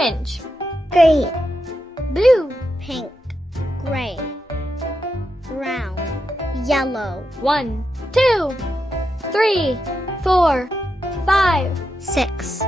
Orange. green, Blue. pink, gray, brown, yellow, 1, 2, 3, 4, 5, 6,